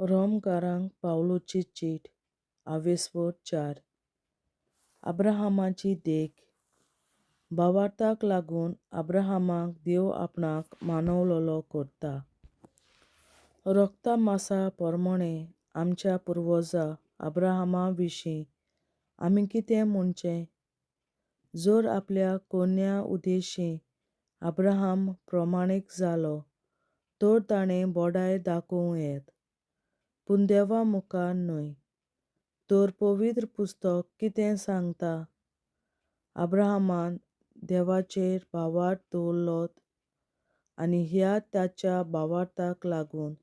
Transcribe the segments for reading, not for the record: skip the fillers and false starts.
रोमकारांक पावलोची चीट आवेसवो 4. अब्राहमाची देख. भावार्थाक लागून अब्राहमाक देव आपणाक मानवलोलो करता. रोगता मासा पोरमोणें आमच्या पुर्वजां अब्राहमा विशीं आमी कितें म्हणचें? जर आपल्या कोन्या उद्देशीं अब्राहम प्रमाणीक जालो तर ताणें बोडाय दाखोवं येत, पूण देवा मुखार न्हय. तर पवित्र पुस्तक कितें सांगता? अब्राहमान देवाचेर भावार्थ दवरलोत आनी ह्या ताच्या भावार्थाक लागून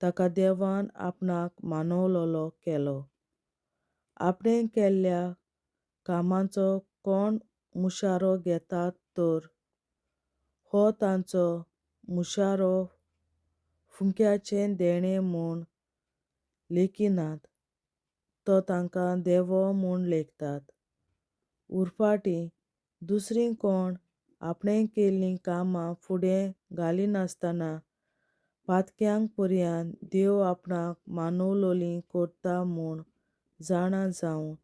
ताका देवान आपणाक मानवलोलो केलो. आपणें केल्ल्या कामांचो कोण मुशारो घेतात तर हो तांचो मुशारो फुंक्याचें देणें म्हूण लेखिनात, तो तांकां देवो म्हूण लेखतात. उरफाटीं दुसरीं कोण आपणें केल्लीं कामां फुडें घालिनासतना पातक्यांक पर्यान देव आपणाक मानवलोलीं करता म्हूण जाणा जावन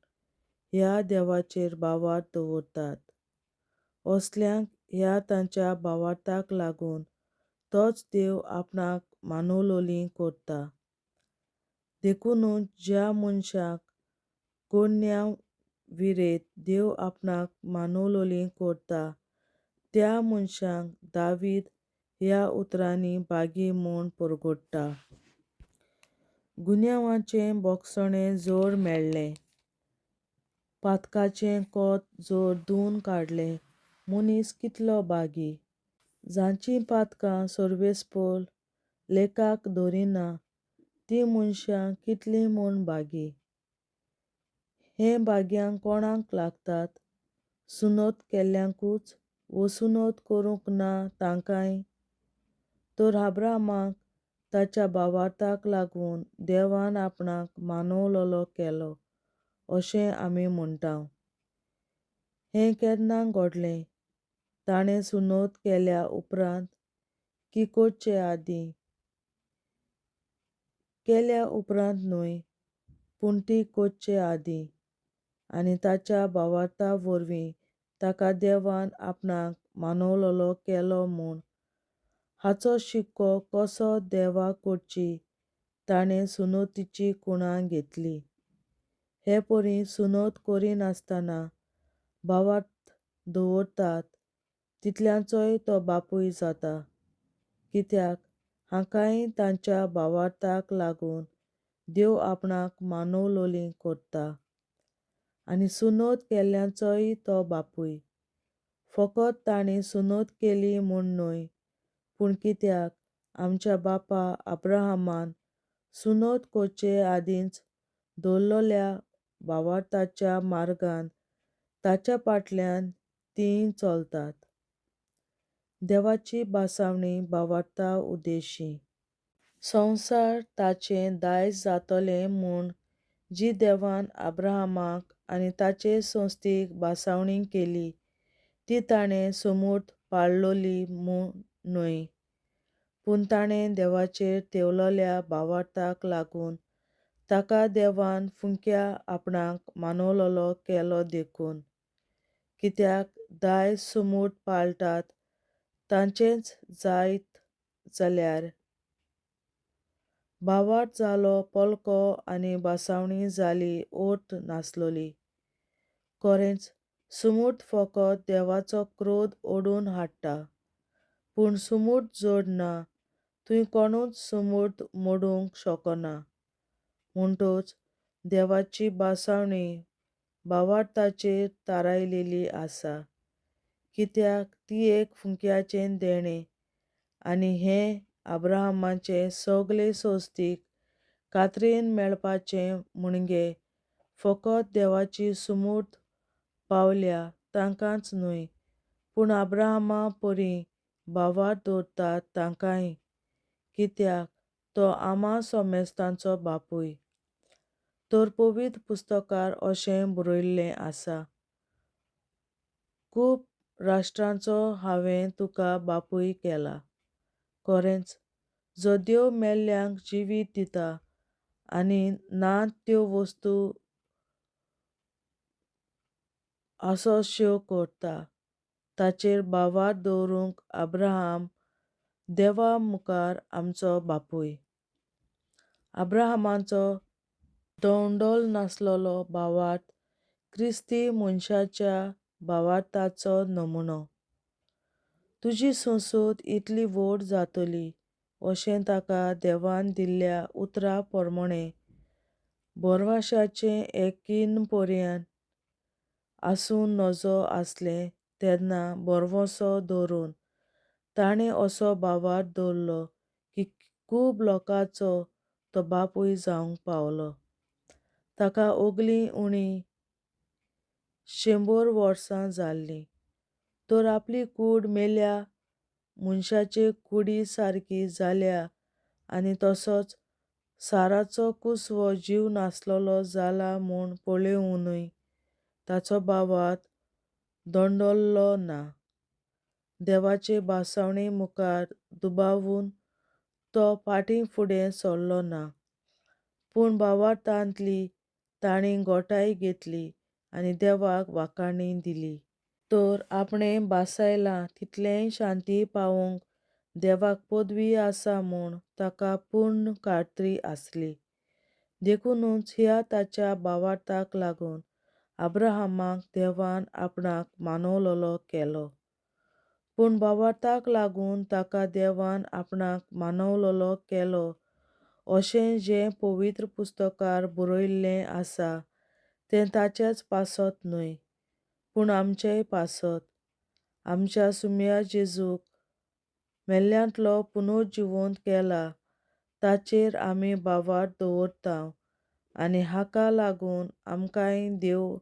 ह्या देवाचेर भावार्थ दवरतात. असल्यांक ह्या तांच्या भावार्थाक लागून तोच देव आपणाक मानवलोलीं करता. देखूनच ज्या मनशाक कोन्या विरेत देव आपणाक मानवलोलीं करता त्या मनशाक दावीद ह्या उतरांनी बागी म्हूण परगट्टा. गुन्यांवाचें बोगसणें जर मेळ्ळें, पातकाचें कोत जर धुवन काडलें, मनीस कितलो बागी. जांचीं पातकां सर्वेस्पल लेखाक धरिना तीं मनशां कितलीं म्हूण बागी. हें भाग्यांक कोणाक लागतात? सुनोत केल्ल्यांकूच वो सुनोत करूंक ना तांकांय? तर अब्राहमाक ताच्या भावार्थाक लागून देवान आपणाक मानवलोलो केलो अशें आमी म्हणटाव. हें केन्ना घडलें? ताणें सुनोत केल्या उपरांत की करचे आदीं? केल्या उपरांत न्हय, पूण ती करचे आदीं. आनी ताच्या भावार्था वरवीं ताका देवान आपणाक मानवलोलो केलो म्हूण हाचो शिक्को कसो देवा कडची ताणें सुनोतीची कुणां घेतली. हे परी सुनोत करिनासतना भावार्थ दवरतात तितल्यांचोय तो बापूय जाता. कित्याक हांकांय तांच्या भावार्थाक लागून देव आपणाक मानवलोलीं करता. आनी सुनोत केल्ल्यांचोय तो बापूय. फकत तांणी सुनोत केली म्हूण न्हय, पूण कित्याक आमच्या बापा अब्राहमान सुनोत करचे आदींच दवरलोल्या भावार्थाच्या मार्गान ताच्या फाटल्यान तीं चलतात. देवाची बासावणी भावार्था उद्देशीं. संवसार ताचें दायज जातलें म्हूण जी देवान अब्राहमाक आनी ताचे संस्थीक बासावणी केली ती ताणें समूट पाळलोली म्हूण न्हय, पूण ताणें देवाचेर ठेवलोल्या भावार्थाक लागून ताका देवान फुंक्या आपणाक मानवलोलो केलो देखून. कित्याक दायज समूट पाळटात तांचेंच जायत जाल्यार भावार्थ जालो पलको आनी बासावणी जाली अर्थ नासलोली. खरेंच समूट फकत देवाचो क्रोध ओडून हाडटा, पूण समूट जड ना थंय कोणूच समूट मोडूंक शकना. म्हणटच देवाची बासावणी भावार्थाचेर थारायलेली आसा, कित्याक ती एक फुंक्याचें देणें आनी हें अब्राहमाचे सगळे संस्थीक खात्रेन मेळपाचें म्हणगे फकत देवाची समूट पावल्या तांकांच न्हय, पूण अब्राहमा परी भावार्थ दवरतात तांकांय, कित्याक तो आम्हा सोमेस्तांचो बापूय. तर पवित्र पुस्तकार अशें बरयल्लें आसा, खूब राष्ट्रांचो हांवें तुका बापूय केला. खरेंच जो देव मेल्ल्यांक जिवीत दिता आनी ना त्यो वस्तू आसोश्यो करता. ताचेर बावार दवरूंक अब्राहम देवा मुखार आमचो बापूय. अब्राहमाचो दोंडोल नासलोलो भावार्थ क्रिस्ती मनशाच्या भावार्थाचो नमुनो. तुजी संसूत इतली व्हड जातली अशें ताका देवान दिल्ल्या उतरा प्रमाणें बोरवाशाचें एकीन पर्यंत आसून नजो आसलें तेन्ना बोरवोसो धरून ताणें असो भावार्थ दवरलो की खूब लोकांचो तो बापूय जावंक पावलो. ताका ओगलीं उणी 100 वर्सां जाल्लीं, तर आपली कूड मेल्या मनशाचे कुडी सारकी जाल्या आनी तसोच साराचो कुसवो जीव नासलोलो जाला म्हूण पळोवनूय ताचो भावार्थ दोंडोल्लो ना. देवाचे भासावणे मुखार दुबावून तो फाटीं फुडें सरलो ना, पूण भावार्थांतली ताणें गोठाय घेतली आनी देवाक वाखाणणी दिली. तर आपणें भासायलां तितलेंय शांती पावोवंक देवाक पदवी आसा म्हूण ताका पूर्ण खात्री आसली. देखूनच ह्या ताच्या भावार्थाक लागून अब्राहमाक देवान आपणाक मानवलोलो केलो. पूण भावार्थाक लागून ताका देवान आपणाक मानवलोलो केलो अशें जें पवित्र पुस्तकार बरयल्लें आसा तें ताचेच पासत न्हय, पूण आमचेय पासत. आमच्या सुमया जेजूक मेल्ल्यांतलो पुनर्जिवंत केला ताचेर आमी भावार्थ दवरतांव आनी हाका लागून आमकांय देव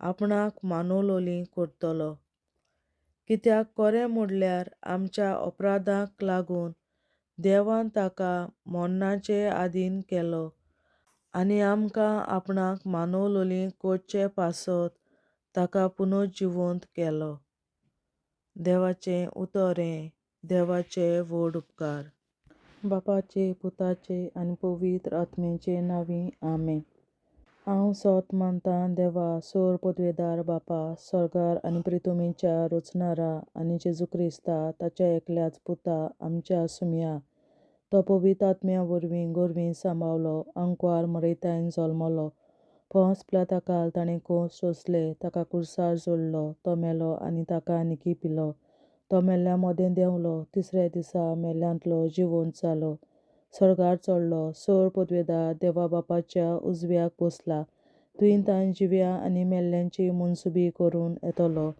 आपणाक मानवलोलीं करतलो. कित्याक खरें म्हणल्यार आमच्या अपराधांक लागून देवान ताका मरणाचे आधीन केलो आनी आमकां आपणाक मानवलोलीं करचे पासत ताका पुनर्जिवंत केलो. देवाचें उतरें. देवाचे व्हड उपकार. बापाचे, पुताचे आनी पवित्र आत्म्याचे नांवीं आमेन. हांव सोत मानतां देवा सोर पदवेदार बापा, स्वर्गार आनी पृथ्वीच्या रचणारा आनी जेजू क्रिस्ता ताच्या एकल्याच पुता आमच्या सुमया. तो पवित्र आत्म्या वरवीं गर्भेंत सांबाळलो, अंकवार मरयतायन जल्मलो, पोंस पिलाताकाल ताणें खोस सोंसले, ताका क्रुसार जोडलो, तो मेलो आनी ताका निकी पिलो. तो मेल्ल्या मोदें देंवलो, तिसऱ्या दिसा मेल्ल्यांतलो जिवंत जालो, स्वर्गार चडलो, सोर पदवेदार देवा बापाच्या उजव्याक बसला, तुयेन ताण जिव्या आनी मेल्ल्यांची मनसुबी करून येतलो.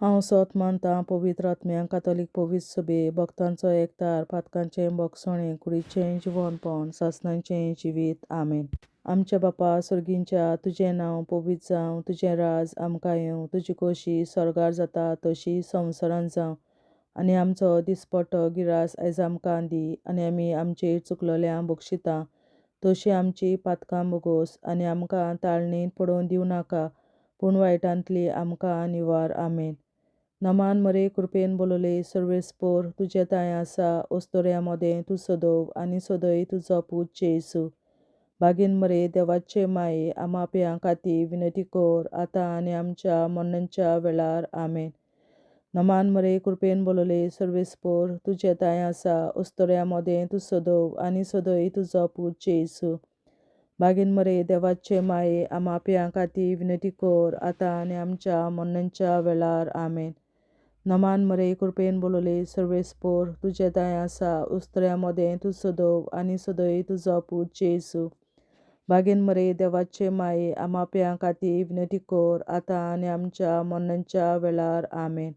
हांव सोत मानतां पवित्र आत्म्यांक, कातोलीक पवित्र सभे, भक्तांचो एकठार, पातकांचें भोगसणें, कुडीचें जिवंतपण, सासणाचें जिवीत. आमेन. आमच्या बापा सुर्गींच्या, तुजें नांव पवित्र जावं, तुजें राज आमकां येवं, तुजी खोशी स्वर्गार जाता तशी संवसारांत जावं. आनी आमचो दिसपट्टो गिरास आयज आमकां दी, आनी आमी आमचेर चुकलोल्यांक बक्षितां तशीं आमचीं पातकां बोगोस, आनी आमकां ताळणेंत पडोवन दिवं नाका, पूण वायटांतली आमकां निवार. आमेन. नमान मरे कृपेन बोलले, सर्वेस्पोर तुजे ताय आसा, अस्तोऱ्या मोदें तूं सदोव आनी सदय तुजो पूत जेसू. बागीन मरे देवाचे माये, आमाप्यां खातीर विनंती कर, आतां आनी आमच्या मरणाच्या वेळार. आमेन. नमान मरे कृपेन बोलले, सर्वेस्पोर तुजे ताय आसा, अस्तोऱ्या मोदें तूं सदोव आनी सदय तुजो पूत जेसू. बागीन मरे देवाचे माये, आमाप्यां खातीर विनंती कर, आतां आनी आमच्या मरणाच्या वेळार. आमेन. नमान मरे कृपेन बोलले, सर्वेस्पोर तुजे ताय आसा, अस्तोऱ्या मोदें तूं सदोव आनी सदय तुजो पूत जेसू. बागीन मरे देवाचे माये, आमाप्यां खातीर विनंती कर, आतां आनी आमच्या मरणाच्या वेळार. आमेन.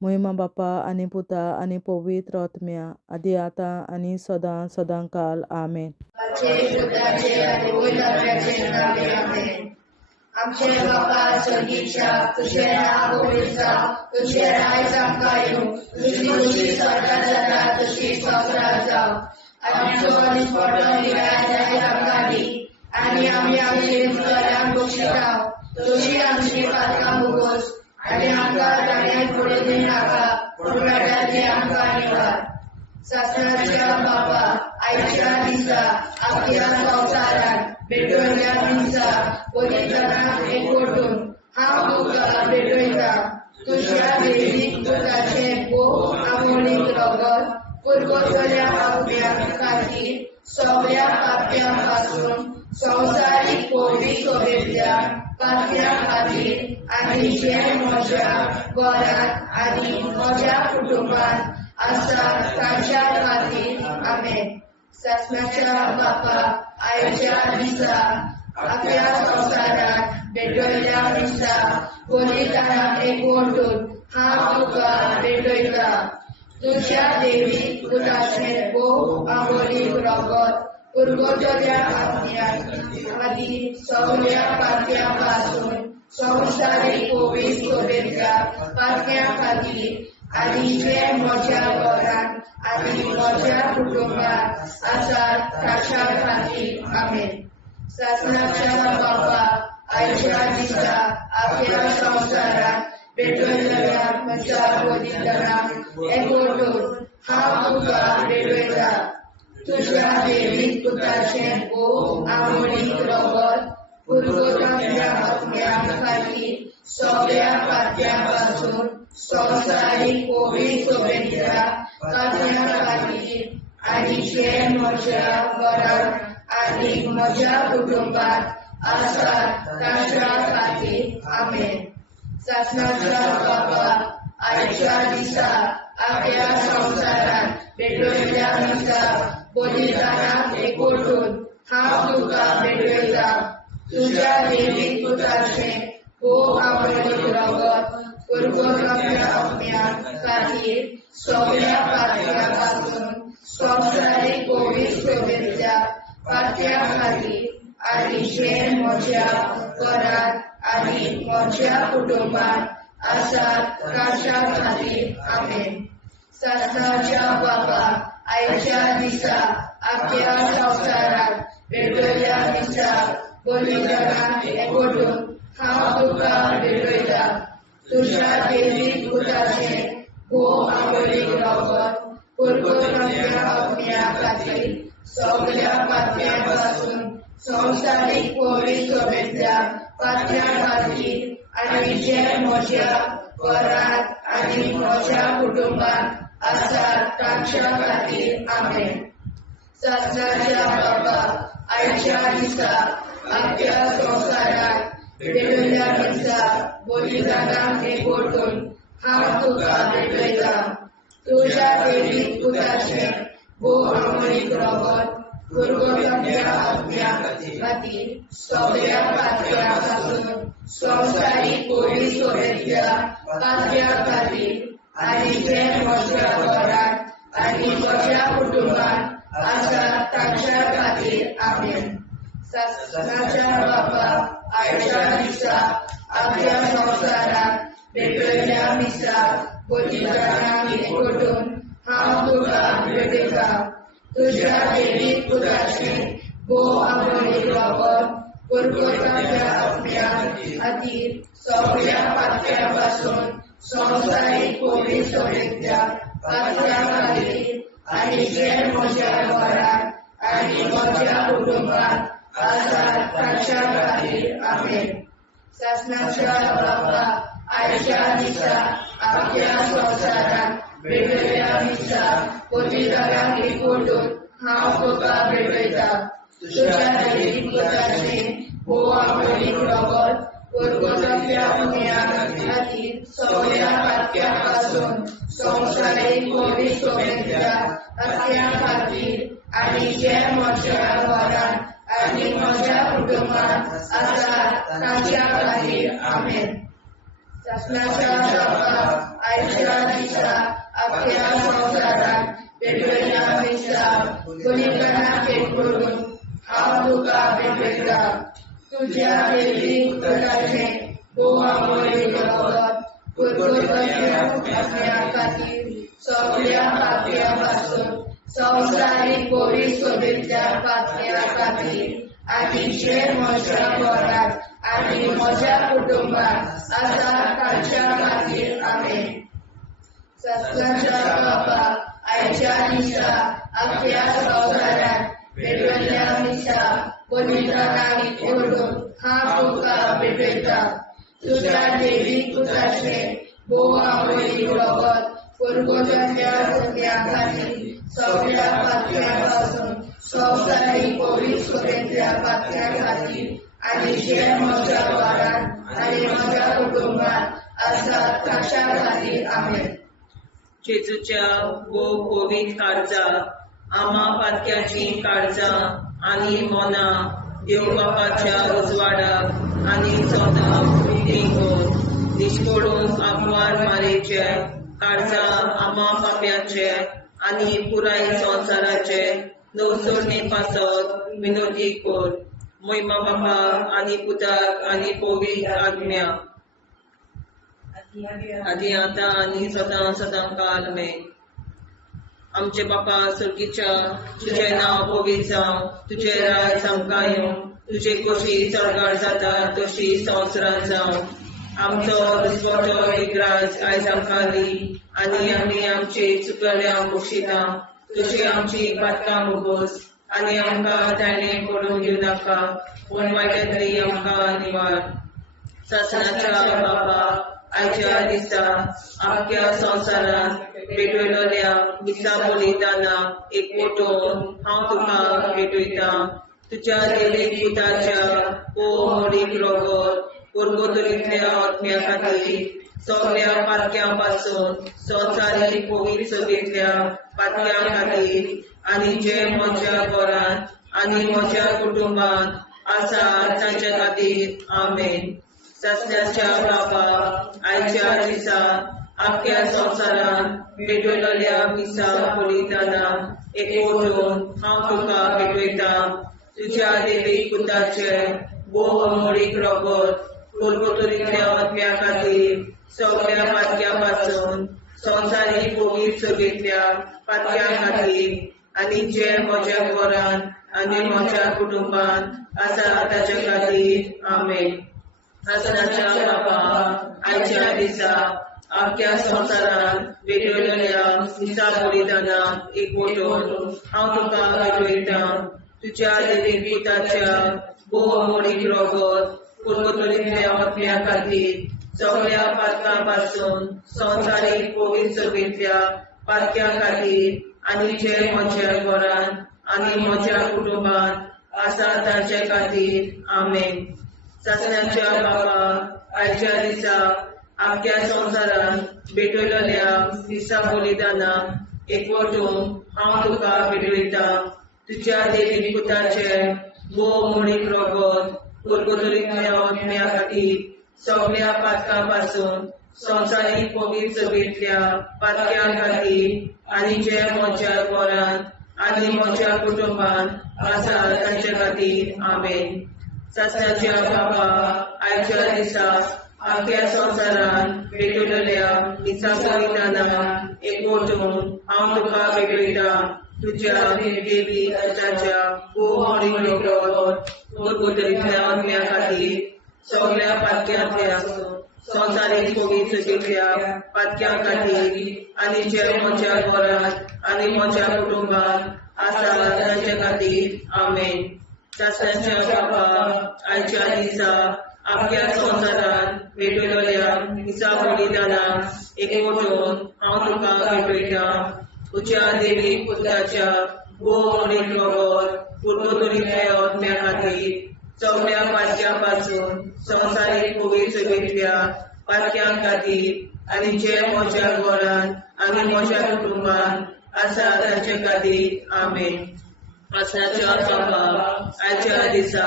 महिमा बापा आनी पुता आनी पवित्र आत्म्या, आदी आतां आनी सदां सदांकाल. आमेन. आमचे बापा स्वर्गीच्या, तुझें नांव पवित्र जावं, तुझें राज आमकां येवं, तुजी खोशी स्वर्गार जाता तशी संवसारांत जावं. आनी आमचो दिसपट्टो गिरास आयज आमकां दी, आनी आमी आमचेर चुकलोल्यांक बक्षितांव तशीं आमचीं पातकां बोगोस, आनी आमकां ताळ्यांत पडोवन दिवं नाका, पूण वायटांतली आमकां निवार. सासणाच्या बाबा आईच्या दिसा आपल्या संसारात भेटवल्या दिसा बलिदानाक एकवटून हांव तुका भेटयता तुझ्या देवीक दुधाचे भोव आमोणीक रगत पुरवतल्या आपल्या खातीर सगळ्या पाप्यां पासून संवसारीक पवित्र सोबेतल्या पाप्यां खातीर आनी जे म्हज्या घरांत आनी म्हज्या कुटुंबांत आसा तांच्या खातीर आमेन. सासणाच्या बापा आयच्या दिसा आपल्या संसारात भेटयल्या दिसा बलिदानाक एकवटून हांव तुका भेटयता तुझ्या देवीक दुधाचे भोव आमोणीक रगत पुरवतल्या आपल्या खातीर सगळ्या पाप्यां पासून संवसारीक पवित्र सोबेतल्या पाप्यां खातीर आनी जे म्हज्या घरांत आनी म्हज्या कुटुंबांत आसात तांच्या खातीर आमेन. सासणाच्या बापा आयच्या दिसा आपल्या संसारात भेटयल्या म्हज्या बलिदानाक एकवटून हांव तुका भेटयता तुझ्या देवीक दुधाचे भोव आमोणीक रगत पुरवतल्या आपल्या खातीर सगळ्या पाप्यां पासून संवसारीक पवित्र सोबेतल्या पाप्यां खातीर आनी जे म्हज्या घरांत आनी म्हज्या कुटुंबांत आसात तांच्या खातीर आमेन. सासणाच्या बापा आयच्या दिसा आपल्या संसारात भेटयल्या दिसा बलिदानाक एकवटून हांव तुका भेटयता तुझ्या देवीक दुधाचे भोव आमोणीक रगत पुरवतल्या आपल्या खातीर सगळ्या पाप्यां पासून संवसारीक पवित्र सोबेतल्या पाप्यां खातीर आनी जे म्हज्या घरांत आनी म्हज्या कुटुंबांत आसात तांच्या खातीर आमेन. सासणाच्या बापा आयच्या दिसा आपल्या संसारात भेटयल्या दिसा बलिदानाक एकवटून हांव तुका भेटयता तुझ्या देवीक दुधाचे भोव आमोणीक रगत पुरवतल्या आपल्या खातीर सगळ्या पाप्यां पासून संवसारीक पवित्र सोबेतल्या पाप्यां खातीर आनी जे म्हज्या घरांत आनी म्हज्या कुटुंबांत आसात तांच्या खातीर आमेन. सासणाच्या बापा आयच्या दिसा आपल्या संसारात भेटयल्या दिसा बलिदानाक एकवटून हांव तुका भेटयता तुझ्या देवीक दुधाचे भोव आमोणीक रगत पुरवतल्या आपल्या खातीर सगळ्या पाप्यां पासून संवसारीक पवित्र सोबेतल्या पाप्यां खातीर आनी जे म्हज्या घरांत आनी म्हज्या कुटुंबांत आसात तांच्या खातीर आमेन. सासणाच्या बापा आयच्या दिसा आपल्या संसारात भेटयल्या दिसा बलिदानाक एकवटून हांव तुका भेटयता तुझ्या देवीक दुधाचे भोव आमोणीक रगत पुरवतल्या आपल्या खातीर सगळ्या पाप्यां पासून संवसारीक पवित्र सोबेतल्या पाप्यां खातीर आनी जे म्हज्या घरांत आनी म्हज्या कुटुंबांत आसात तांच्या खातीर आमेन. सासणाच्या बापा आयच्या दिसा आपल्या संसारात भेटयल्या दिसा बलिदानाक एकवटून हांव तुका भेटयता तुझ्या देवीक दुधाचे भोव आमोणीक रगत पुरवतल्या आपल्या खातीर सगळ्या पाप्यां पासून संवसारीक पवित्र सोबेतल्या पाप्यां खातीर आनी जे म्हज्या घरांत आनी म्हज्या कुटुंबांत आसात तांच्या खातीर आमेन. सासणाच्या बापा आयच्या दिसा आपल्या संसारात भेटयल्या दिसा बलिदानाक एकवटून हांव तुका भेटयता तुझ्या देवीक दुधाचे भोव आमोणीक रगत पुरवतल्या आपल्या खातीर सगळ्या पाप्यां पासून संवसारीक पवित्र सोबेतल्या पाप्यां खातीर आनी जे म्हज्या घरांत आनी म्हज्या कुटुंबांत आसात तांच्या खातीर आमेन. सासणाच्या बापा आयच्या दिसा अख्ख्या संवसारात पेटयल्ल्या दिसा पवित्र नावी ओरडून हांव तुका पेटयता. तुज्या दैवीक पुताचे भोव आमोलीक रगत पुरगोजांच्या सगळ्या खातीर सगळ्या पातक्यां पासून संवसारीक पवित्रतेंतल्या पातक्यां खातीर आनी जे म्हज्या घरांत आनी म्हज्या कुटुंबांत आसात ताच्या खातीर आमेन. जेजूच्या भोव पवित्र काळजा आम्हा पातक्याची काळजां आनी मनां देव बापाच्या उजवाडाक आनी सोदांक विंगून निश्पडून आग्वाद मारेचे काळजा आम्हा पाप्याचे आनी पुराय संवसाराचे नवसोडणे पासत विनोदी कोर. महिमा बापा आनी पुताक आनी पवित्र आत्म्या आदी आतां आनी सदां सदां काल मे. आमचे बापा सर्गीच्या तुझे नाव पवित्र जावं, तुझे राज आमकां येवं, तुझे कशी सरकार जाता तशी संवसारांत जावं. आमचो दिसवटो विग्राज आयज आमकां दी आनी आमी आमचे चुकल्यांक बक्षिता. तशी आमची पातकां मुगोस आनी आमकां ताणें पडून दिवं नाका, पूण वायटांतली आमकां निवार. सासणाच्या बापा आयच्या दिसा आख्ख्या संवसारांत पेटयलोल्या दिसा बलिदाना एकवटून हांव तुका पेटयता. तुज्या देवीक पुताच्या मोडीक रगत पुरगोतरींतल्या आत्म्या खातीर सगळ्या पातक्यां पासून संवसारीक पवित्र सभेंतल्या पातक्यां खातीर आनी जे म्हज्या घरांत आनी म्हज्या कुटुंबांत आसात तांच्या खातीर आमेन. सासण्याच्या बापा आयच्या दिसा आख्ख्या संवसारांत पेटयलोल्या दिसा बलिदाना एकवटून हांव तुका पेटयता. तुज्या देवीक पुताचे भोव मोडीक रगत पुरगोतरींतल्या आत्म्या खातीर सगळ्या पातक्यां पासून संवसारीक पवित्र सभेंतल्या पातक्यां खातीर आनी जे म्हज्या घरांत आनी म्हज्या कुटुंबांत आसा ताच्या खातीर आमेन. सासणाच्या बापा आयच्या दिसा आख्ख्या संवसारांत पेटयलोल्या दिसा बलिदाना एकवटून हांव तुका पेटयता. तुज्या देवीक पुताच्या भोव मोडीक रगत पुरगोतरींतल्या आत्म्या खातीर सगळ्या पातकां पासून संवसारीक पवित्र सभेंतल्या पातक्यां खातीर आनी जे म्हज्या घरांत आनी म्हज्या कुटुंबांत आसा तांचे खातीर आमेन. सासण्याच्या बापा आयच्या दिसा आख्ख्या संवसारांत पेटयलोल्या दिसा बलिदाना एकवटून हांव तुका पेटयता. तुज्या देवीक पुताचे भोव मोडीक रगत पुरगोतरींतल्या आत्म्या खातीर सगळ्या पातकां पासून संवसारीक पवित्र सभेंतल्या पातक्यां खातीर आनी जे म्हज्या घरांत आनी म्हज्या कुटुंबांत आसा तांचे खातीर आमेन. सासण्याच्या बापा आयच्या दिसा आख्ख्या संवसारांत पेटयलोल्या दिसा बलिदाना एकवटून हांव तुका पेटयता. तुज्या देवीक पुताच्या भोव मोडीक रगत पुरगोतरींतल्या आत्म्या खातीर सगळ्या पातक्यांतल्या संवसारीक पवित्र सभेंतल्या पातक्यां खातीर आनी जे म्हज्या घरांत आनी म्हज्या कुटुंबांत आसा तांचे खातीर आमेन. सासण्याच्या बापा आयच्या दिसा आख्ख्या संवसारांत पेटयलोल्या दिसा बलिदाना एकवटून हांव तुका पेटयता. तुज्या देवीक पुताच्या भोव मोडीक रगत पुरगोतरींतल्या आत्म्या खातीर सगळ्या पातक्यां पासून संवसारीक पवित्र सभेंतल्या पातक्यां खातीर आनी जे म्हज्या घरांत आनी म्हज्या कुटुंबांत आसा तांचे खातीर आमेन. सासण्याच्या बापा आयच्या दिसा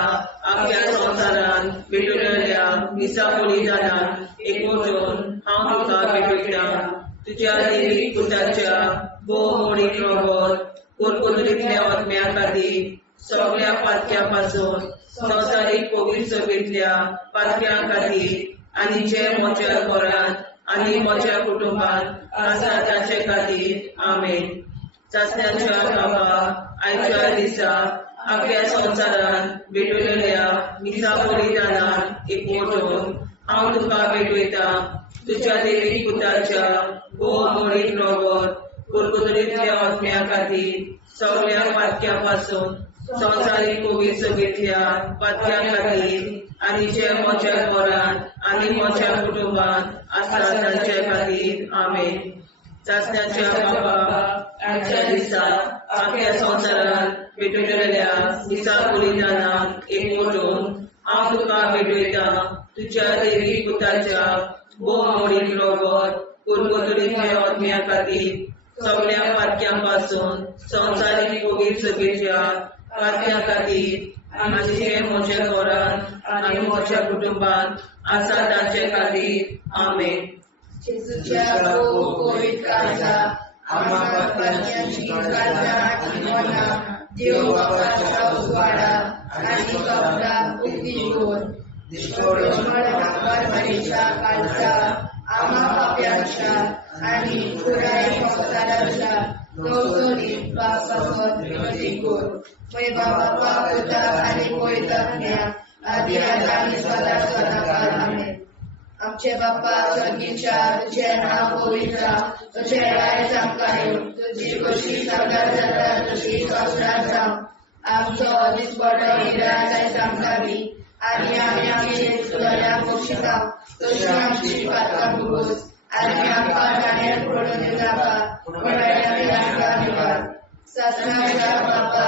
आख्ख्या संवसारांत पेटयलोल्या दिसा बलिदाना एकवटून हांव तुका पेटयता. तुज्या देवीक पुताच्या भोव मोडीक रगत पुरगोतरींतल्या आत्म्या खातीर सगळ्या पातक्यां पासून संवसारीक पवित्र सभेंतल्या पातक्यां खातीर आनी जे म्हज्या घरांत आनी म्हज्या कुटुंबांत आसा तांचे खातीर आमेन. सासण्याच्या बापा आयच्या दिसा आख्ख्या संवसारांत पेटयलोल्या दिसा बलिदाना एकवटून हांव तुका पेटयता. तुज्या देवीक पुताच्या भोव मोडीक रगत कुरकुरीतल्या आत्म्या खातीर सगळ्या पातक्यापासून संवसारीक कोवीड सगळ्या पातक्या खातीर आनी जे म्हज्या घरांत आनी म्हज्या कुटुंबात आसा तांचे खातीर आमेन. चाचण्याच्या बाबा आजच्या दिसा आख्या संवसारात भेटलेल्या दिसा बलिदानाक एकवटून हांव तुका भेटयता तुज्या देवी पुताच्या भोवमोडीक रगत कुरकुरीतल्या आत्म्या खातीर सगळ्या पातक्यांपासून संवसारीक कोवीड सगळ्या पातक्या खातीर आनी जे म्हज्या घरांत आनी म्हज्या कुटुंबात आसा तांचे खातीर आमेन. जेजूच्या कोवीड काळजा आम्हा पातक्यांची काळजा आनी मना देव बापाच्या उजवाडा आनी कपडाक उक्ती दोर परमेच्या काळजा आम्हा पाप्यांच्या आनी पुराय संवसाराच्या नवसरीत पापासत विनती कोर. पै बाबा करता आनी पळयता घ्या आदी आनी सदा सदाकाळ आमेन. आमचे बाप्पा स्वर्गीच्या तुझे नाव पवित्र तुझे राय आमकां येवं तुजी कशी सगळ्यात जाता तशी संवसारात जावं. आमचो दिसपडो हिराय आमकां दी आनी आमी आमचे सुदारण्याक बक्षिता तशी आमची पातकां भोगोस आनी आमकां गाण्यात पडून दिनाका पूण आमी आमकां निवार. सासणाच्या बाप्पा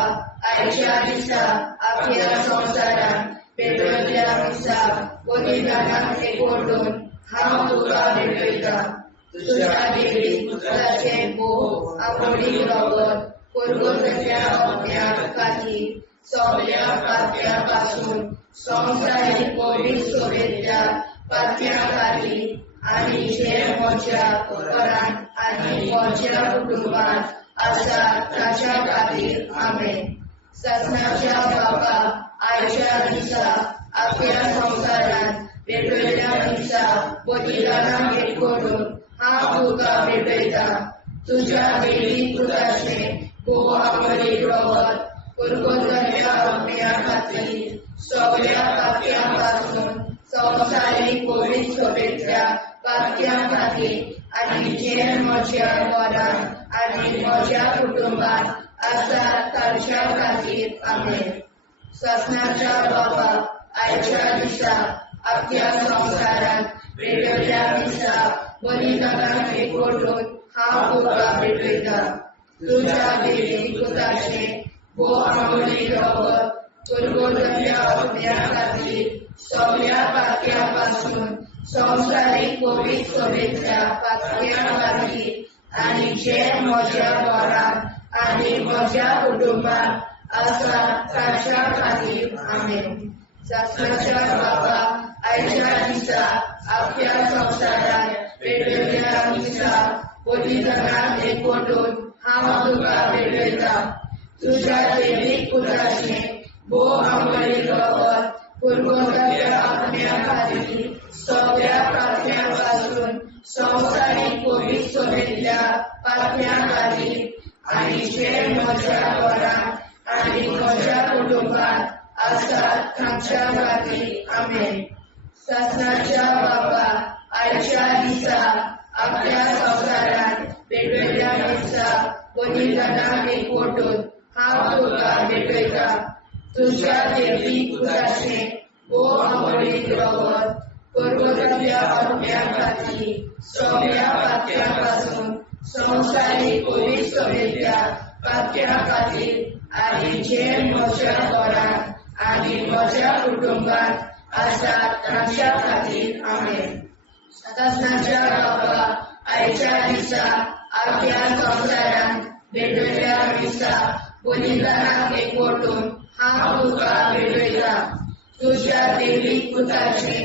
आयच्या दिसा आख्या संवसारान पेटयल्ल्या दिसा बलिदानाक एकवटून हांव तुका भेटयता तुज्या देवी पुताचे भोव आमोडी रगत कुरकुरीतल्या आत्म्या खातीर सगळ्या पातक्या पासून संवसारीक कोवीड सगळ्या पातक्या खातीर आनी जे म्हज्या घरांत आनी म्हज्या कुटुंबात आसा ताच्या खातीर आमेन. सासणाच्या बाबा आयच्या दिसा आख्या संवसारान भेटयल्ल्या दिसा बलिदानाक एकवटून हांव तुका भेटयता तुज्या देवी पुताचे भोव आमोडी रगत कुरकुरीतल्या आत्म्या खातीर सगळ्या पातक्या पासून संवसारीक कोवीड सगळ्या पातक्या खातीर आनी जे म्हज्या घरांत आनी म्हज्या कुटुंबात आसा तांच्या खातीर आमेन. सासणाच्या बाबा आयच्या दिसा आख्या संवसारान भेटयल्ल्या दिसा बलिदानाक एकवटून हांव तुका भेटयता तुज्या देवी पुताचे भोव आमोडी रगत कुरकुरीतल्या आत्म्या खातीर सगळ्या पातक्या पासून संवसारीक कोवीड सगळ्या पातक्या खातीर आनी जे म्हज्या घरांत आनी म्हज्या कुटुंबात आसा तांच्या खातीर आमेन. सासणाच्या बाबा आयच्या दिसा आख्या संवसारान भेटयल्ल्या दिसा बलिदानाक एकवटून हांव तुका भेटयता तुज्या देवी पुताचे भोव आमोडी रगत कुरकुरीतल्या आत्म्या खातीर सगळ्या पातक्या पासून संवसारीक कोवीड सगळ्या पातक्या खातीर आनी जे म्हज्या घरांत आनी म्हज्या कुटुंबात आसा तांच्या खातीर आमेन. सासणाच्या बाबा आयच्या दिसा आख्या संवसारान भेटयल्ल्या दिसा बलिदानाक एकवटून हांव तुका भेटयता तुज्या देवी पुताचे भोव आमोडी रगत कुरकुरीतल्या आत्म्या खातीर सगळ्या पातक्या पासून संवसारीक कोवीड सगळ्या पातक्या खातीर आनी जे म्हज्या घरांत आनी म्हज्या कुटुंबात आसा तांच्या खातीर आमेन. सासणाच्या बाबा आयच्या दिसा आख्या संवसारान भेटयल्ल्या दिसा बलिदानाक एकवटून हांव तुका भेटयता तुज्या देवी पुताचे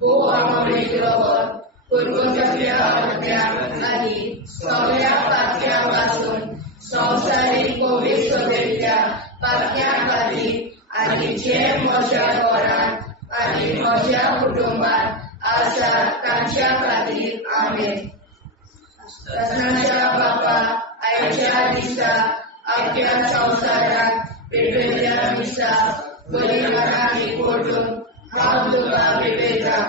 भोव आमोडी रगत कुरकुरीतल्या आत्म्या खातीर सगळ्या पातक्या पासून संवसारीक कोवीड सगळ्या पातक्या खातीर आनी जे म्हज्या घरांत आनी म्हज्या कुटुंबात आसा तांच्या खातीर आमेन. सासणाच्या बाबा आयच्या दिसा आख्या संवसारान भेटयल्ल्या दिसा बलिदानाक एकवटून हांव तुका भेटयता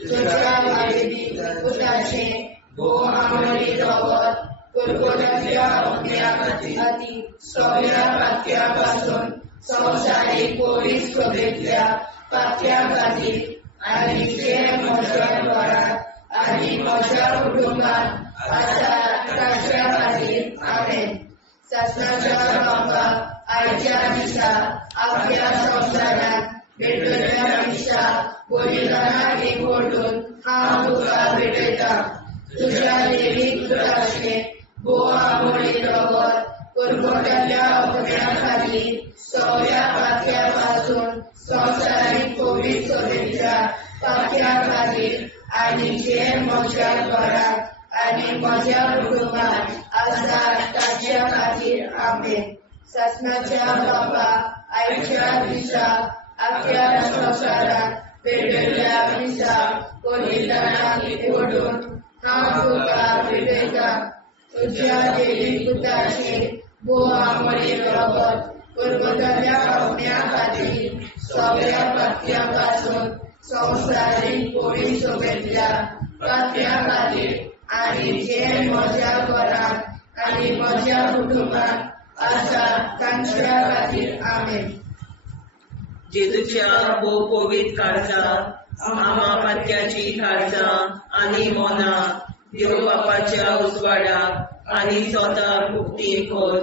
तुज्या देवी पुताचे भोव आमोडी रगत कुरकुराच्या अग्न्या खातीर सगळ्या पातक्यापासून संवसारीक कोविड शुभेच्छा पातक्या खातीर आनी जे म्हज्या घरात आनी म्हज्या कुटुंबात आसा ताच्या खातीर आमेन. शासनाच्या बापाक आयच्या दिसा आपल्या संवसारात भेटलेल्या दिसा बलिदानाक एकवटून हांव तुका भेटयता. तुज्या देवीक पुताचे बोवा मोडी रगत कुरकुटाच्या अग्न्या खातीर सगळ्या पातक्यापासून संवसारीक कोविड शुभेच्छा पातक्या खातीर आनी जे म्हज्या घरात आनी म्हज्या कुटुंबात आसा ताच्या खातीर आमेन. शासनाच्या बापाक आयच्या दिसा आपल्या संवसारात भेटलेल्या दिसा बलिदानाक एकवटून हांव तुका भेटयता. तुज्या देवीक पुताचे बोवा मोडी रगत कुरकुटाच्या अग्न्या खातीर सगळ्या पातक्यापासून संवसारीक कोविड शुभेच्छा पातक्या खातीर आनी जे म्हज्या घरात आनी म्हज्या कुटुंबात आसा तांच्या खातीर आमेन. जेजूच्या भोव कोविड काळजा आमा पातक्याची काळजा आनी मोना देव बापाच्या उजवाडाक आनी स्वता मुक्ती खोल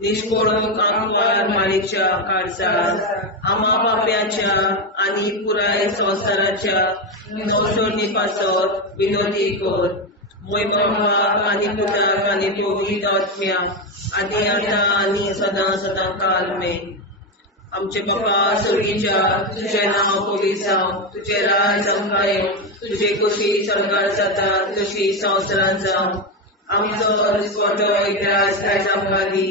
निष्पळून आंकवार माळेच्या काळजात आमा बाप्याच्या आनी पुराय संवसाराच्या संशोधनी पासत विनोदी कोर मोयबापाक आनी पुताक आनी पवित्र आत्म्याक आदी आतां आनी सदां सदां काल मेन. आमचे बापा सर्गीच्या तुझे नाव पवित्र जावं, तुझे राज आमकां येवं, तुझे कशी सरकार जाता तशी संवसारांत जावं. आमचो दिसवटो एकदांच आयज आमकां दी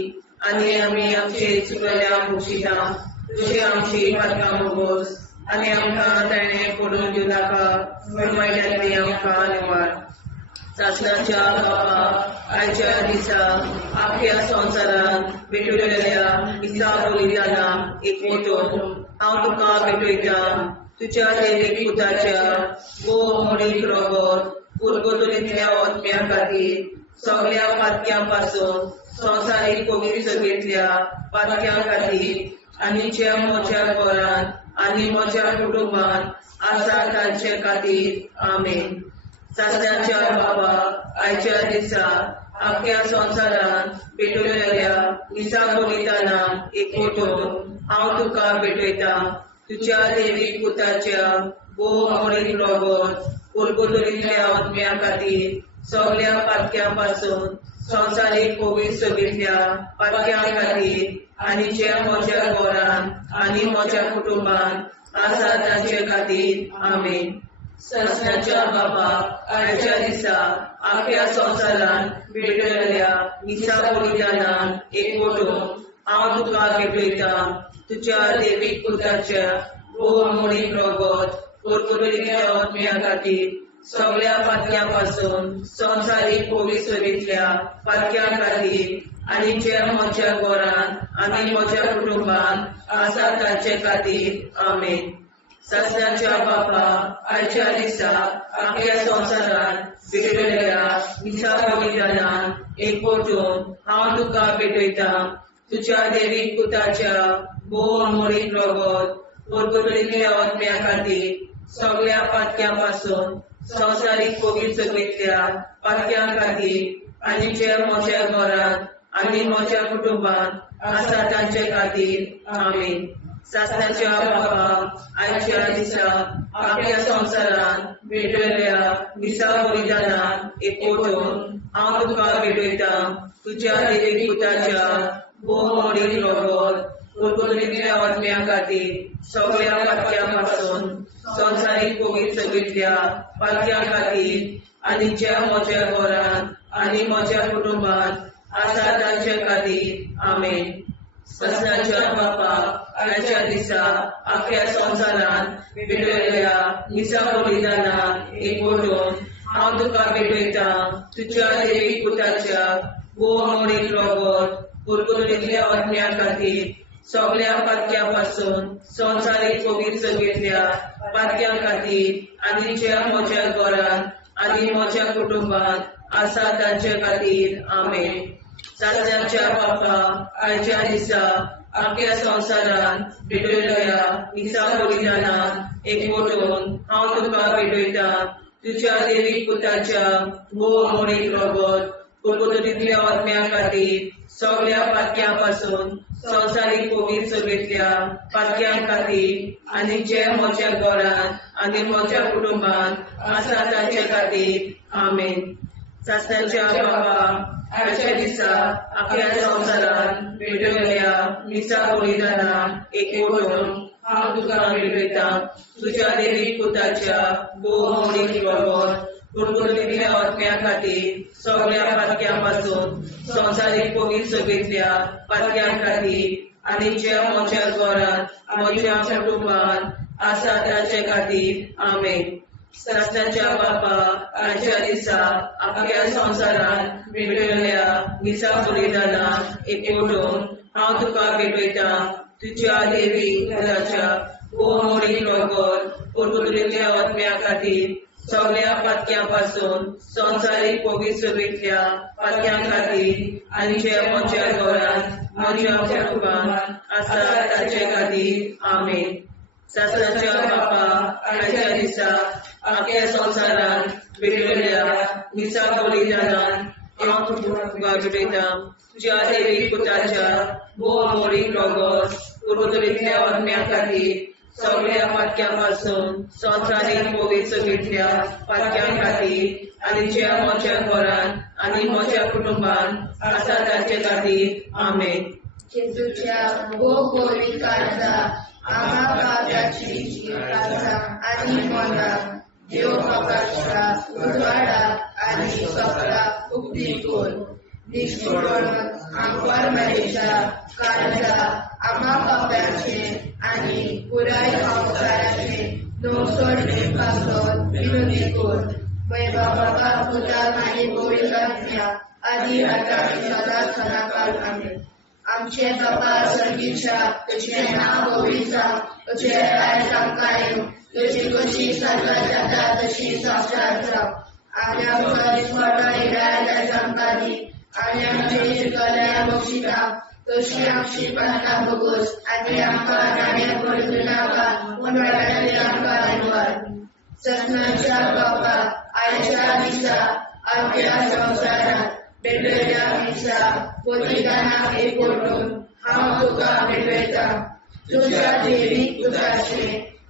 आनी आमी आमचे चुकल्यांक मुशिता. तुझे आमची पातकां मोगोस आनी आमकां ताणें पडून दिवं नाका, वायटांतली आमकां निवाड. शासनाच्या बापा आयच्या दिसा आख्या संवसारांत भेटलेल्या दिसा बलिदानाक एकवटून हांव तुका भेटयता. तुज्या देवीक पुताच्या बोव मोडीक रगत कुरकुटलेल्या आत्म्या खातीर सगळ्या पातक्यापासून संवसारीक कोविड शुभेच्छा पातक्या खातीर आनी जे म्हज्या घरांत आनी म्हज्या कुटुंबात आसा तांचे खातीर आमेन. शासनाच्या बापा आयच्या दिसा आख्या संवसारांत भेटलेल्या दिसा बलिदानाक एकवटून हांव तुका भेटयता. तुज्या देवीक पुताच्या बोव मोडीक रगत कुरकुटलेल्या आत्म्या खातीर सगळ्या पातक्यापासून संवसारीक कोविड शुभेच्छा पातक्या खातीर आनी जे म्हज्या घरांत आनी म्हज्या कुटुंबात आसा तांचे खातीर आमेन. शासनाच्या बापा आयच्या दिसा आख्या संवसारांत भेटलेल्या दिसा बलिदानाक एकवटून हांव तुका भेटयता. तुज्या देवीक पुताच्या बोव मोडीक रगत कुरकुटलेल्या आत्म्या खातीर सगळ्या पातक्यापासून संवसारीक कोविड शुभेच्छा पातक्या खातीर आनी जे म्हज्या घरांत आनी म्हज्या कुटुंबात आसा तांचे खातीर आमेन. शासनाच्या बापा आयच्या दिसा आख्या संवसारांत भेटलेल्या दिसा बलिदानाक एकवटून हांव तुका भेटयता. तुज्या देवीक पुताच्या बोव मोडीक रगत कुरकुटलेल्या आत्म्या खातीर सगळ्या पातक्यापासून संवसारीक कोविड शुभेच्छा पातक्या खातीर आनी जे म्हज्या घरांत आनी म्हज्या कुटुंबात आसा तांचे खातीर आमेन. शासनाच्या बापा आयच्या दिसा आख्या संवसारांत भेटलेल्या दिसा बलिदानाक एकवटून हांव तुका भेटयता. तुज्या देवीक पुताच्या बोव मोडीक रगत कुरकुटलेल्या आत्म्या खातीर सगळ्या पातक्यापासून संवसारीक कोविड शुभेच्छा पातक्या खातीर आनी जे म्हज्या घरांत आनी म्हज्या कुटुंबात आसा तांचे खातीर आमेन. शासनाच्या बापा आयच्या दिसा आख्या संवसारांत भेटलेल्या दिसा बलिदानाक एकवटून हांव तुका भेटयता. तुज्या देवीक पुताच्या बोव मोडीक रगत कुरकुटलेल्या आत्म्या खातीर सगळ्या पातक्यापासून संवसारीक कोविड शुभेच्छा पातक्या खातीर आनी जे म्हज्या घरांत आनी म्हज्या कुटुंबात आसा तांचे खातीर आमेन. सासऱ्याच्या बापा आयच्या दिसा आख्या संवसारान भेटयल्या मिसा बलिदानान एकवटून हांव तुका भेटयता तुज्या देवीक पुताच्या भोव मोडीक रगत कुरकुरीतल्या आत्म्या खातीर सगळ्या पातक्यां पासून संवसारीक कोवीड सभेतल्या पातक्यां खातीर आनी जे म्हज्या घरांत आनी म्हज्या कुटुंबांत आसा तांचे खातीर आमेन. सासऱ्याच्या बापा आयच्या दिसा आख्या संवसारान भेटयल्या मिसा बलिदानान एकवटून हांव तुका भेटयता तुज्या देवीक पुताच्या भोव मोडीक रगत कुरकुरीतल्या आत्म्या खातीर सगळ्या पातक्यां पासून संवसारीक कोवीड सभेतल्या पातक्यां खातीर आनी जे म्हज्या घरांत म्हज्या कुटुंबांत आसा तांचे खातीर आमेन. सासऱ्याच्या बापा आयच्या दिसा आख्या संवसारान भेटयल्या मिसा बलिदानान एकवटून हांव तुका भेटयता तुज्या देवीक पुताच्या भोव मोडीक रगत कुरकुरीतल्या आत्म्या खातीर सगळ्या पातक्यां पासून संवसारीक कोवीड सभेतल्या पातक्यां खातीर आनी जे म्हज्या घरांत म्हज्या कुटुंबांत आसा तांचे खातीर आमेन. सासऱ्याच्या बापा आयच्या दिसा आख्या संवसारान भेटयल्या मिसा बलिदानान हांव तुका भेटयता तुज्या देवीक पुताच्या भोव मोडीक रगत कुरकुरीतल्या आत्म्या खातीर सगळ्या पातक्यां पासून संवसारीक कोवीड सभेतल्या पातक्यां खातीर आनी जे म्हज्या घरांत आनी म्हज्या कुटुंबांत आसा तांचे खातीर आमेन. जेजूच्या भोव कोवीड काळांत आम्हा पापाची काळजा आनी मना देव बापाच्या उजवाडा आनी सपना उक्ती कोर निश्चितपण आमकां मेळच्या काळजा आम्हा पापाचे आनी पुराय संवसाराचे नवसोडणे पासत विनोदी कोर. मैबा बाबा पुता आनी पवित्र आत्म्या आदी आतां आनी सदांच सदांकाळ आमेन. आमचे बाबा सर्गीच्या तुझे नाव पवित्र तुझे राज आमकां येवं तुजी कशी सजा जाता तशी संवसारांत जावं. आनी आमकां दिसपट्टो इराय आमकां दी आनी आमचे शिकल्या बक्षिता तशी आमची प्रार्थना भोगोस आनी आमकां नाणे पडूं नाका पूण वाटायले आमकां धन्यवाद. ससनाच्या बापा आयच्या दिसा आमच्या संवसारांत भेटयल्या मिसा बलिदानाक एकवटून हांव तुका भेटयता तुज्या देवीक पुताचे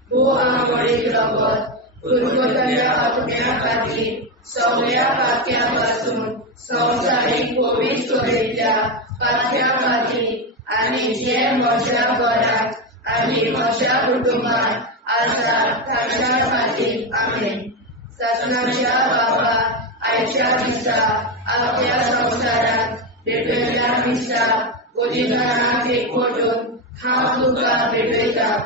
भोव मोडीक रगत कुरकुरीतल्या आत्म्या खातीर सगळ्या पातक्यां पासून संवसारीक कोवीड सभेतल्या पातक्यां खातीर आनी जे म्हज्या घरांत आनी म्हज्या कुटुंबांत आसा तांच्या खातीर आमेन. ससनाच्या बापा आयच्या दिसा आख्या संवसारांत भेटयल्या मिसा बलिदानाक एकवटून हांव तुका भेटयता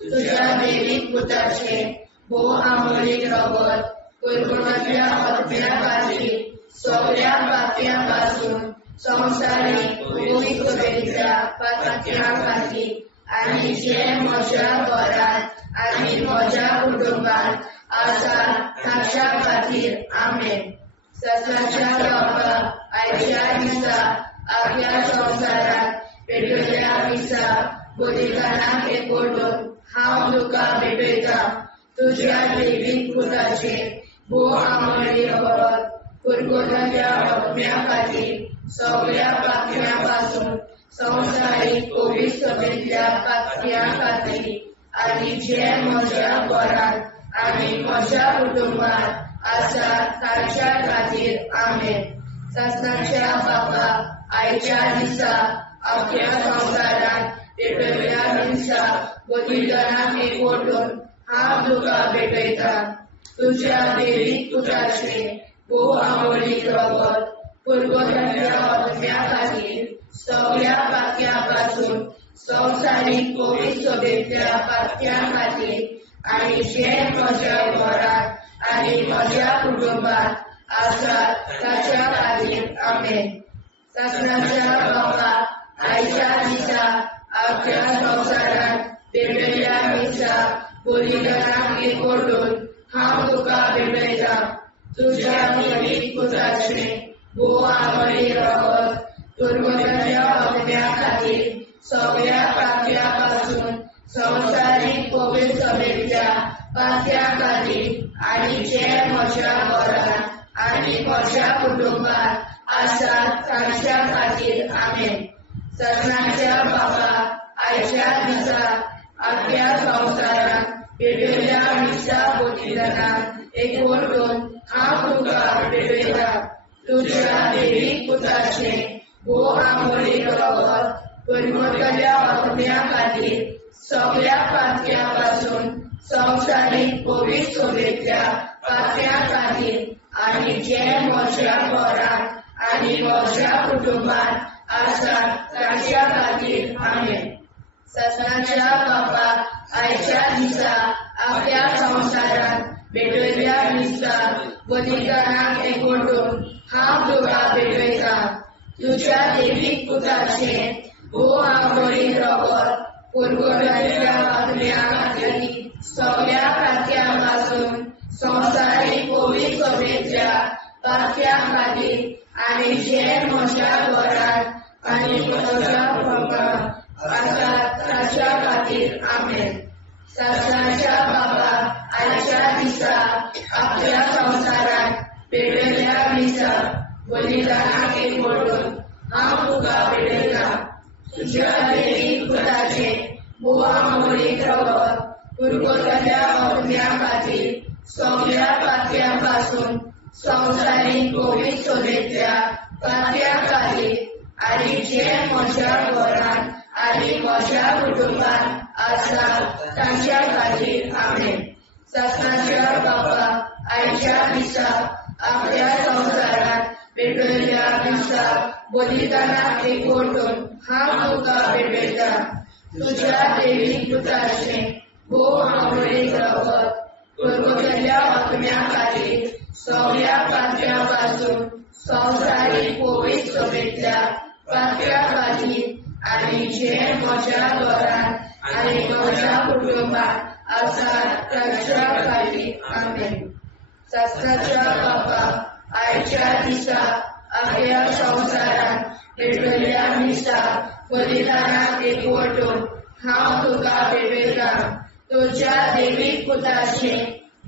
तुज्या देवीक पुताचे भोव मोडीक रगत कुरकुरीतल्या आत्म्या खातीर सगळ्या पातक्यां पासून संवसारीक कोवीड सभेतल्या पातक्यां खातीर आनी जे म्हज्या घरांत आनी म्हज्या कुटुंबांत आसा तांच्या खातीर आमेन. ससनाच्या बापा आयच्या दिसा आख्या संवसारांत भेटयल्या मिसा बलिदानाक एकवटून हांव तुका भेटयता तुज्या देवीक पुताचे भोव मोडीक रगत कुरकुरीतल्या आत्म्या खातीर सगळ्या पातक्यां पासून संवसारीक कोवीड सभेतल्या पातक्यां खातीर आनी जे म्हज्या घरांत आनी म्हज्या कुटुंबांत आसा तांच्या खातीर आमेन. ससनाच्या बापा आयच्या दिसा आख्या संवसारांत भेटयल्या मिसा बलिदानाक एकवटून हांव तुका भेटयता तुज्या देवीक पुताचे भोव मोडीक रगत कुरकुरीतल्या आत्म्या खातीर सगळ्या पातक्यां पासून संवसारीक कोवीड सभेतल्या पातक्यां खातीर आनी जे म्हज्या घरांत आनी म्हज्या कुटुंबांत आसा तांच्या खातीर आमेन. ससनाच्या बापा आयच्या दिसा आख्या संवसारांत भेटयल्या मिसा बलिदानाक एकवटून हांव तुका भेटयता तुझ्या दैवीक पुत्राचे भोव आंगवळी रगत दुर्गताच्या अग्न्या खातीर सगळ्या पातळ्यापासून संवसारीक कोवीड सभेच्या पातळ्या खातीर आनी जे म्हज्या घरांत आनी म्हज्या कुटुंबात आसात तांच्या खातीर आमेन. सगळ्यांच्या बाबा आयच्या दिसा आख्या संवसारांत पेटयल्या मिसा बलिदानाक एकवटून हांव तुका पेटयता. तुझ्या दैवीक पुत्राचे भोव आंगवळी रगत परमतल्या अग्न्या खातीर सगळ्या पातळ्यापासून संवसारीक कोवीड सभेच्या पातळ्या खातीर आनी जे म्हज्या घरांत आनी म्हज्या कुटुंबात आसात तांच्या खातीर आमेन. सगळ्यांच्या बापाक आयच्या दिसा आपल्या संवसारांत पेटयल्या मिसा बलिदानाक एकवटून हांव तुका पेटयता. तुझ्या दैवीक पुत्राचे भोव आंगवळी रगत परगटाच्या अग्न्या खातीर सगळ्या पातळ्यापासून संवसारीक कोवीड सभेच्या पातळ्या खातीर आनी जे म्हज्या घरांत आनी म्हज्या कुटुंबात आसात तांच्या खातीर आमेन. सगळ्यांच्या बाबा आयच्या दिसा आपल्या संवसारांत पेटयल्या मिसा बलिदानाक एकवटून हांव तुका पेटयता. तुझ्या दैवीक पुत्राचे भोव आंगवळी रगत परगटाच्या अग्न्या खातीर सगळ्या पातळ्यापासून संवसारीक कोवीड सभेच्या पातळ्या खातीर आनी जे म्हज्या घरांत आनी म्हज्या कुटुंबात आसात तांच्या खातीर आमेन. सगळ्यांच्या बाबा आयच्या दिसा आपल्या संवसारांत पेटयल्या मिसा बलिदानाक एकवटून हांव तुका पेटयता. तुझ्या दैवीक पुत्राचे भोव आंगवळी रगत परगटाच्या अग्न्या खातीर सगळ्या पातळ्यापासून संवसारीक कोवीड सभेच्या पातळ्या खातीर आनी जे म्हज्या घरांत आनी म्हज्या कुटुंबात आसात तांच्या खातीर आमेन. सगळ्यांच्या बाबा आयच्या दिसा आपल्या संवसारांत पेटयल्या मिसा बलिदानाक एकवटून हांव तुका पेटयता. तुझ्या दैवीक पुत्राचे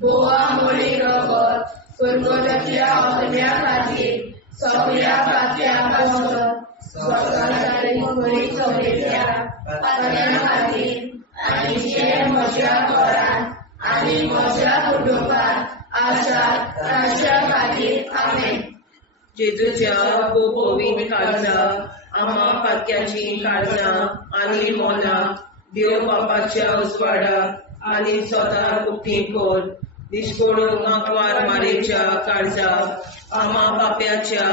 भोव आंगवळी रगत परगटाच्या अग्न्या खातीर सगळ्या पातळ्यापासून संवसारीक कोवीड सभेच्या पातळ्या खातीर आनी जे म्हज्या घरांत आनी म्हज्या कुटुंबात आसात तांच्या खातीर आमेन. जेजूच्या पवित्र काळजा आम्हा पातक्याची काळजा आनी मोना देव बापाच्या उजवाडाक आनी स्वता कुटी कोर दिसपडून आंकवार मारेच्या काळजा आम्हा पाप्याच्या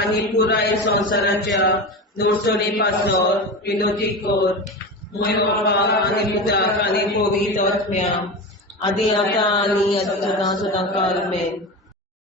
आनी पुराय संवसाराच्या नोडसोडी पासर विनोदी कोर मोय बापाक आनी पुताक आनी पवित्र आत्म्या आदी आतां आनी सदां सदां काल आमेन.